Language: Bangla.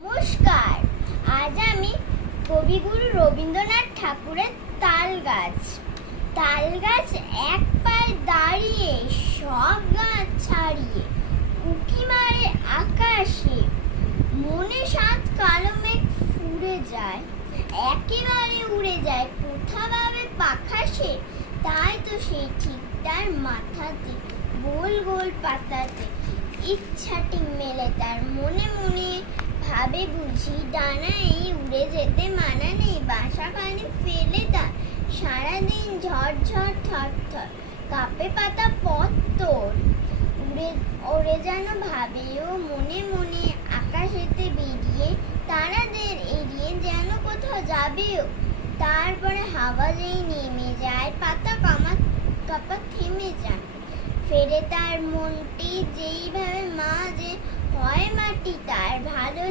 নমস্কার। আজ আমি কবিগুরু রবীন্দ্রনাথ ঠাকুরের তাল গাছ এক পায়ে দাঁড়িয়ে সব গাছ ছাড়িয়ে উঁকি মারে আকাশে, মনে সাত কালো মেঘ ফুরে যায়, একেবারে উড়ে যায় কোথা ভাবে পাখাসে। তাই তো সেই ঠিক তার মাথাতে গোল গোল পাতাতে ইচ্ছাটি মেলে তার মনে মনে, ভাবে বুঝি ডানা এই উড়ে যেতে মানা নেই, বাসাখানে ফেলে তার সারাদিন ঝড় থর থর কাঁপে পাতা পত্তর। ওরে যেন ভাবে ও মনে মনে, আকাশেতে বেরিয়ে তারাদের এড়িয়ে যেন কোথাও যাবেও। তারপরে হাওয়া যেই নেমে যায়, পাতা কাপা থেমে যায়, ফেরে তার মনটি যেইভাবে মা যে হয় মাটি তার ভালো